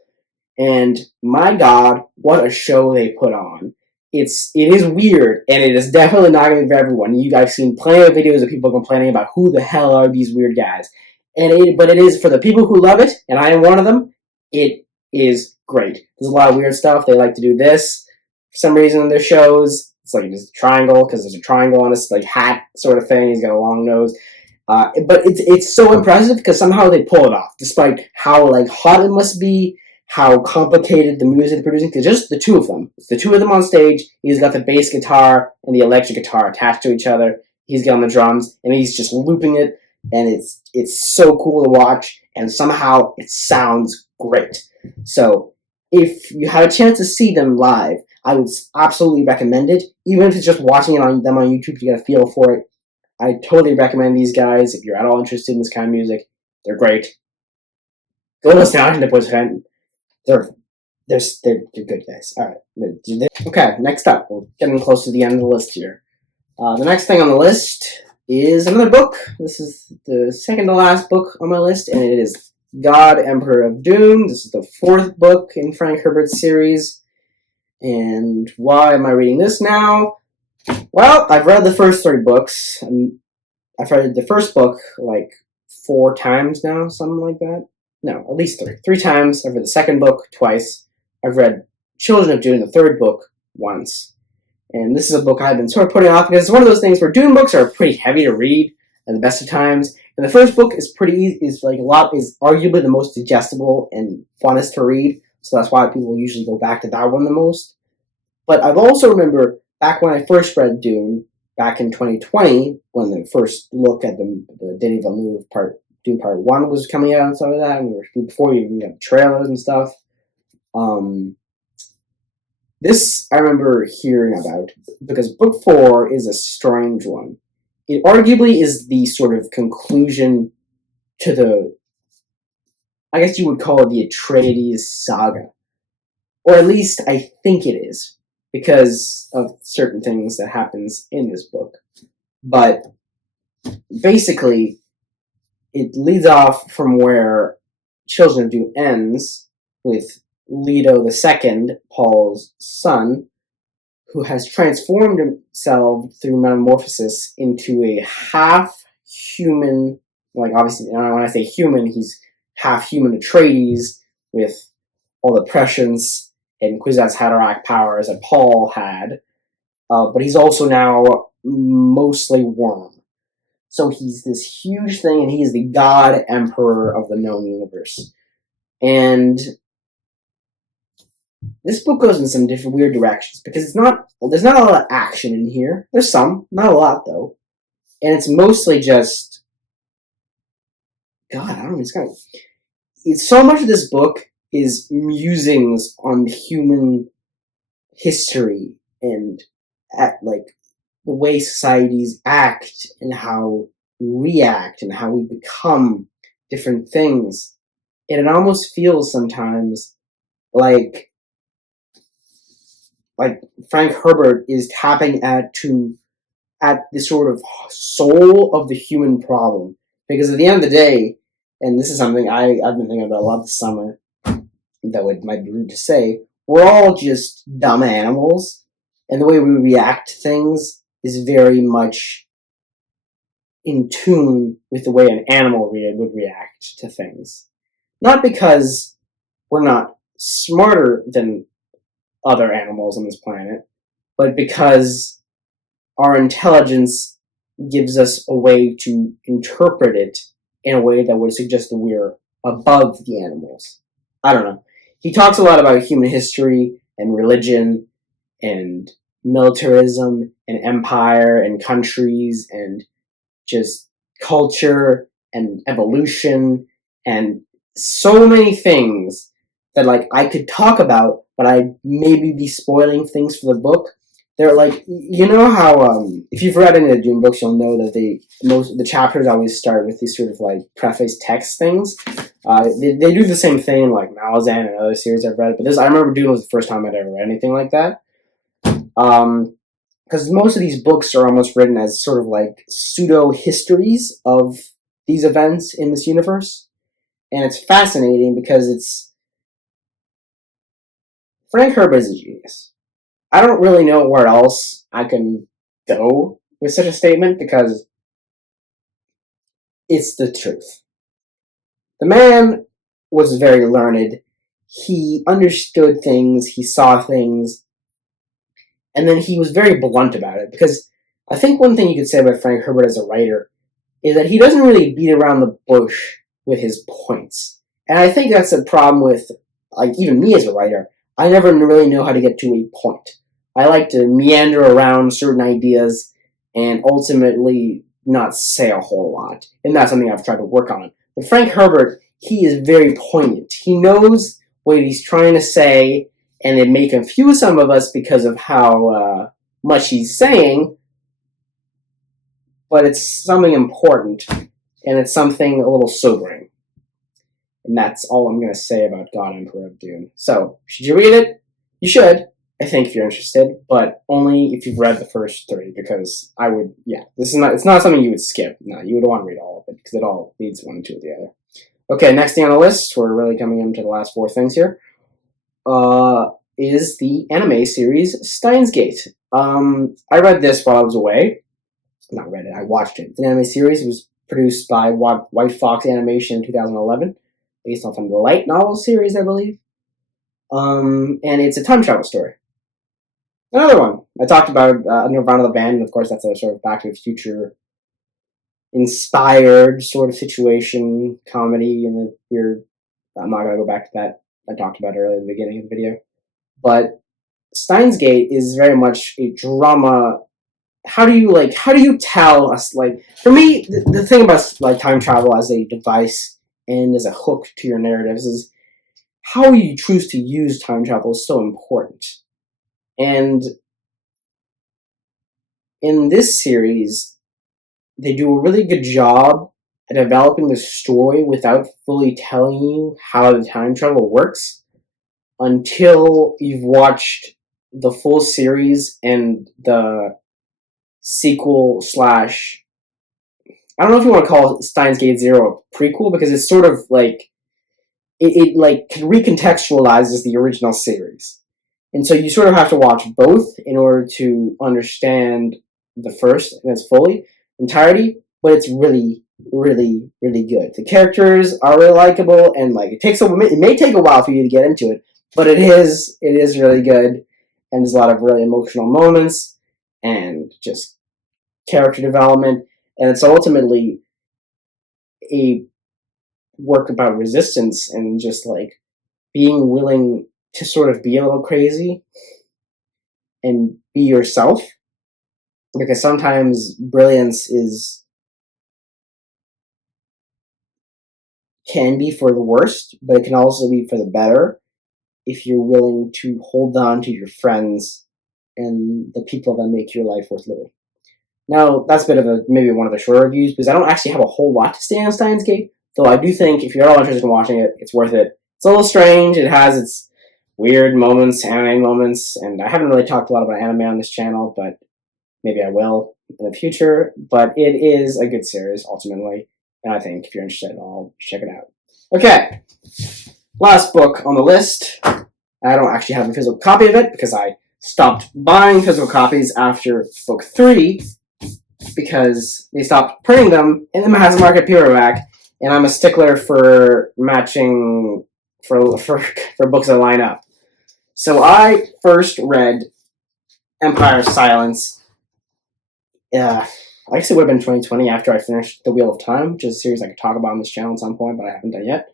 And my God, what a show they put on. It is weird, and it is definitely not going to be for everyone. You guys have seen plenty of videos of people complaining about who the hell are these weird guys. But it is for the people who love it, and I am one of them. It is great. There's a lot of weird stuff. They like to do this for some reason in their shows. It's like just a triangle because there's a triangle on this hat sort of thing. He's got a long nose. But it's so impressive because somehow they pull it off, despite how hot it must be, how complicated the music they're producing. Because just the two of them, it's the two of them on stage. He's got the bass guitar and the electric guitar attached to each other. He's got on the drums, and he's just looping it, and it's so cool to watch. And somehow it sounds great. So if you had a chance to see them live, I would absolutely recommend it. Even if it's just watching them on YouTube to get a feel for it, I totally recommend these guys if you're at all interested in this kind of music. They're great. Go listen to Ange de Poitrine. They're good guys. All right. Okay, next up, we're getting close to the end of the list here. The next thing on the list is another book. This is the second to last book on my list, and it is God, Emperor of Doom. This is the fourth book in Frank Herbert's series. And why am I reading this now? Well, I've read the first three books. I've read the first book 4 times now, something like that. No, at least 3. 3 times. I've read the second book twice. I've read Children of Dune, the third book, once. And this is a book I've been sort of putting off because it's one of those things where Dune books are pretty heavy to read at the best of times. And the first book is pretty easy, is arguably the most digestible and funnest to read. So that's why people usually go back to that one the most. But I've also remember back when I first read Dune, back in 2020, when the first look at the Denis Villeneuve Dune Part 1 was coming out and stuff like that, and before you even got trailers and stuff. This I remember hearing about because book 4 is a strange one. It arguably is the sort of conclusion to I guess you would call it the Atreides saga. Or at least I think it is, because of certain things that happens in this book. But basically, it leads off from where Children of Dune ends, with Leto II, Paul's son, who has transformed himself through metamorphosis into a half-human, obviously, when I say human, he's half-human Atreides, with all the prescience and Kwisatz Haderach powers that Paul had, but he's also now mostly Worm. So he's this huge thing, and he is the God Emperor of the known universe. And this book goes in some different weird directions because there's not a lot of action in here. There's some, not a lot though, and it's mostly just God. I don't know. It's so much of this book is musings on human history and like the way societies act and how we react and how we become different things. And it almost feels sometimes like Frank Herbert is tapping at the sort of soul of the human problem. Because at the end of the day, and this is something I've been thinking about a lot this summer, though it might be rude to say, we're all just dumb animals, and the way we react to things is very much in tune with the way an animal would react to things. Not because we're not smarter than other animals on this planet, but because our intelligence gives us a way to interpret it in a way that would suggest that we're above the animals. I don't know. He talks a lot about human history and religion and militarism and empire and countries and just culture and evolution and so many things that like I could talk about, but I'd maybe be spoiling things for the book. They're like, you know how if you've read any of the Dune books, you'll know that the chapters always start with these sort of like preface text things. They do the same thing in like Malazan and other series I've read, but I remember Dune was the first time I'd ever read anything like that. Because most of these books are almost written as sort of like pseudo histories of these events in this universe, and it's fascinating because Frank Herbert is a genius. I don't really know where else I can go with such a statement because it's the truth. The man was very learned. He understood things, he saw things, and then he was very blunt about it. Because I think one thing you could say about Frank Herbert as a writer is that he doesn't really beat around the bush with his points. And I think that's a problem with, like, even me as a writer. I never really know how to get to a point. I like to meander around certain ideas and ultimately not say a whole lot. And that's something I've tried to work on. But Frank Herbert, he is very poignant. He knows what he's trying to say, and it may confuse some of us because of how much he's saying, but it's something important, and it's something a little sobering. And that's all I'm going to say about God Emperor of Dune. So, should you read it? You should, I think, if you're interested, but only if you've read the first 3, because it's not something you would skip. No, you would want to read all of it, because it all leads one to the other. Okay, next thing on the list, we're really coming into the last 4 things here, is the anime series Steins Gate. I read this while I was away. Not read it, I watched it. It's an anime series. It was produced by White Fox Animation in 2011, based off of the light novel series, I believe. And it's a time travel story. Another one. I talked about Nirvana the band, and of course that's a sort of Back to the Future inspired sort of situation, comedy, and a weird... I'm not going to go back to that. I talked about it earlier at the beginning of the video. But Steins Gate is very much a drama. How do you tell us, like, for me, the thing about like time travel as a device and as a hook to your narratives is how you choose to use time travel is so important. And in this series, they do a really good job at developing the story without fully telling you how the time travel works until you've watched the full series and the sequel slash... I don't know if you want to call Steins Gate Zero a prequel, because it's sort of like it like recontextualizes the original series. And so you sort of have to watch both in order to understand the first in its entirety, but it's really, really, really good. The characters are really likable, and like it may take a while for you to get into it, But it is really good, and there's a lot of really emotional moments and just character development, and it's ultimately a work about resistance and just like being willing to sort of be a little crazy and be yourself, because sometimes brilliance is can be for the worst, but it can also be for the better if you're willing to hold on to your friends and the people that make your life worth living. Now, that's a bit of maybe one of the shorter reviews, because I don't actually have a whole lot to say on Steins Gate, though I do think if you're at all interested in watching it, it's worth it. It's a little strange, it has its weird moments, anime moments, and I haven't really talked a lot about anime on this channel, but maybe I will in the future. But it is a good series, ultimately, and I think if you're interested at all, check it out. Okay, last book on the list. I don't actually have a physical copy of it, because I stopped buying physical copies after book 3, because they stopped printing them in the mass market paperback, and I'm a stickler for matching for books that line up. So I first read Empire of Silence. I guess it would have been 2020 after I finished The Wheel of Time, which is a series I could talk about on this channel at some point, but I haven't done yet.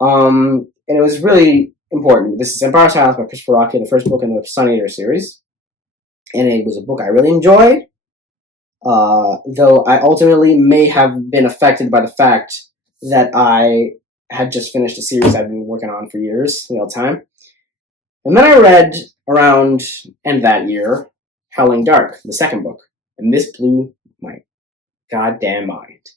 And it was really important. This is Empire of Silence by Christopher Ruocchio, the first book in the Sun Eater series, and it was a book I really enjoyed. Though I ultimately may have been affected by the fact that I had just finished a series I've been working on for years, Wheel of Time. And then I read around end that year, Howling Dark, the second book, and this blew my goddamn mind.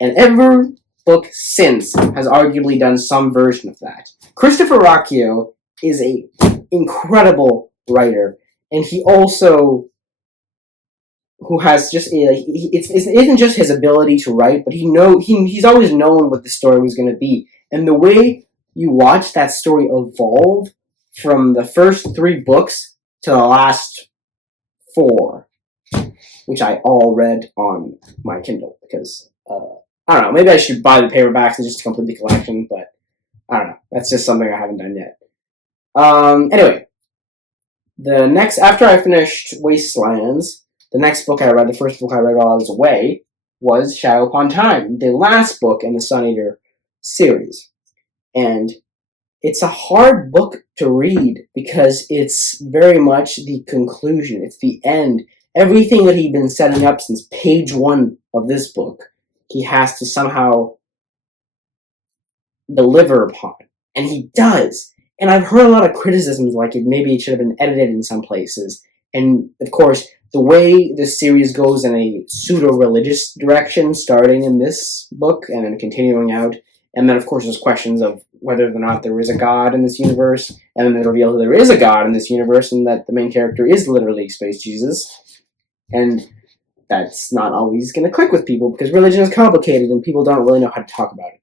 And every book since has arguably done some version of that. Christopher Ruocchio is an incredible writer, and he also who has just it isn't just his ability to write, but he's always known what the story was going to be, and the way you watch that story evolve from the first 3 books to the last 4, which I all read on my Kindle, because I don't know, maybe I should buy the paperbacks and just complete the collection, but I don't know, that's just something I haven't done yet. Anyway, after I finished Wastelands, the next book I read, the first book I read while I was away, was Shadow Upon Time, the last book in the Sun Eater series. And it's a hard book to read because it's very much the conclusion. It's the end. Everything that he'd been setting up since page 1 of this book, he has to somehow deliver upon. And he does. And I've heard a lot of criticisms like maybe it should have been edited in some places. And, of course, the way this series goes in a pseudo-religious direction, starting in this book and then continuing out, and then, of course, there's questions of whether or not there is a god in this universe, and then they reveal that there is a god in this universe, and that the main character is literally Space Jesus. And that's not always going to click with people, because religion is complicated, and people don't really know how to talk about it.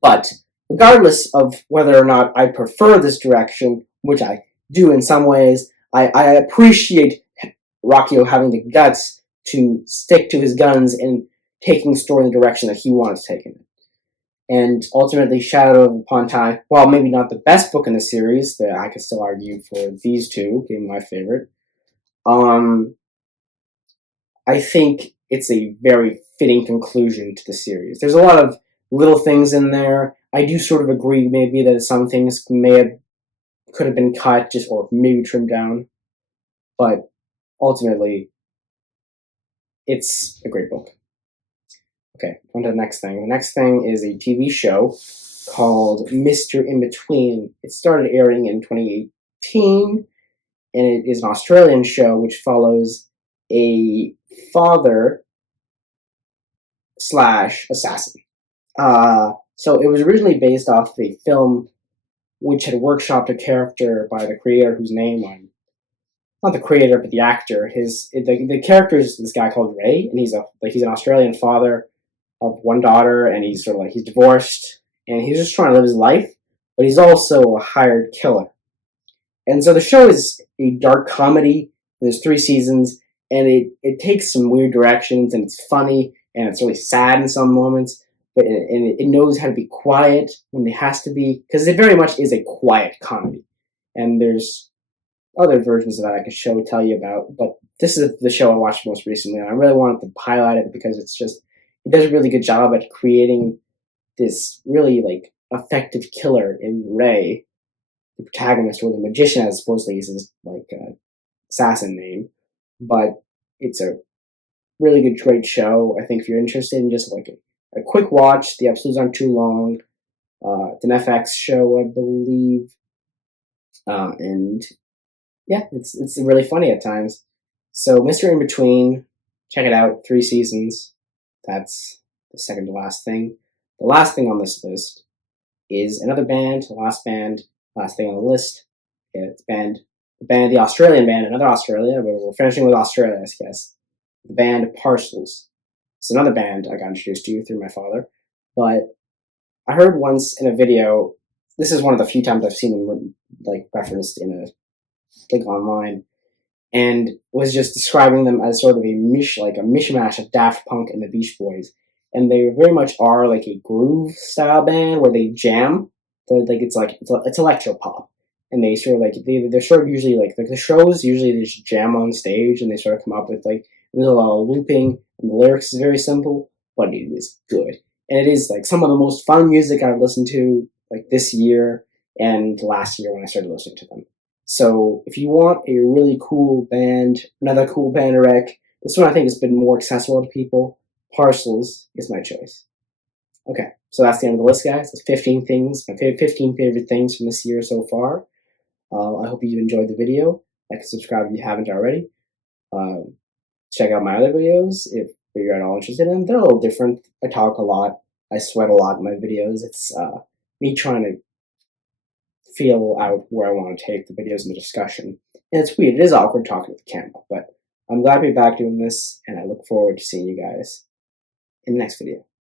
But regardless of whether or not I prefer this direction, which I do in some ways, I appreciate Ruocchio having the guts to stick to his guns and taking the story in the direction that he wants to take it. And ultimately, Shadow Upon Time, while maybe not the best book in the series, that I could still argue for these two being my favorite, I think it's a very fitting conclusion to the series. There's a lot of little things in there. I do sort of agree maybe that some things could have been cut or maybe trimmed down, but ultimately, it's a great book. Okay, on to the next thing. The next thing is a TV show called Mr. In Between. It started airing in 2018, and it is an Australian show which follows a father/assassin. So it was originally based off of a film which had workshopped a character by the creator whose name not the creator, but the actor. The character is this guy called Ray, and he's an Australian father of one daughter, and he's divorced, and he's just trying to live his life, but he's also a hired killer. And so the show is a dark comedy. There's 3 seasons, and it takes some weird directions, and it's funny, and it's really sad in some moments, but it knows how to be quiet when it has to be, because it very much is a quiet comedy. And there's other versions of that I could tell you about, but this is the show I watched most recently, and I really wanted to highlight it because it does a really good job at creating this really like effective killer in Ray, the protagonist, or the magician, as supposedly is his like assassin name. But it's a really good, great show. I think if you're interested in just like a quick watch, the episodes aren't too long. It's an FX show, I believe, and yeah, it's really funny at times. So Mr. In Between, check it out. 3 seasons. That's the second to last thing. The last thing on this list is another band. Last thing on the list. It's the Australian band, another Australia, but we're finishing with Australia, I guess. The band Parcels. It's another band I got introduced to through my father. But I heard once in a video, this is one of the few times I've seen them like referenced in a online, and was just describing them as sort of a mishmash of Daft Punk and the Beach Boys. And they very much are like a groove style band where they jam. It's electro pop, and they sort of like they're sort of usually like the shows usually they just jam on stage and they sort of come up with like there's a lot of looping and the lyrics is very simple, but it is good, and it is like some of the most fun music I've listened to like this year and last year when I started listening to them. So if you want a really cool band, another cool band to rec, this one I think has been more accessible to people. Parcels is my choice. Okay, so that's the end of the list, guys. That's 15 things, my 15 favorite things from this year so far. I hope you enjoyed the video. Like and subscribe if you haven't already. Check out my other videos if you're at all interested in them. They're a little different. I talk a lot. I sweat a lot in my videos. It's me trying to feel out where I want to take the videos and the discussion. And it's weird. It is awkward talking to the camera, but I'm glad to be back doing this, and I look forward to seeing you guys in the next video.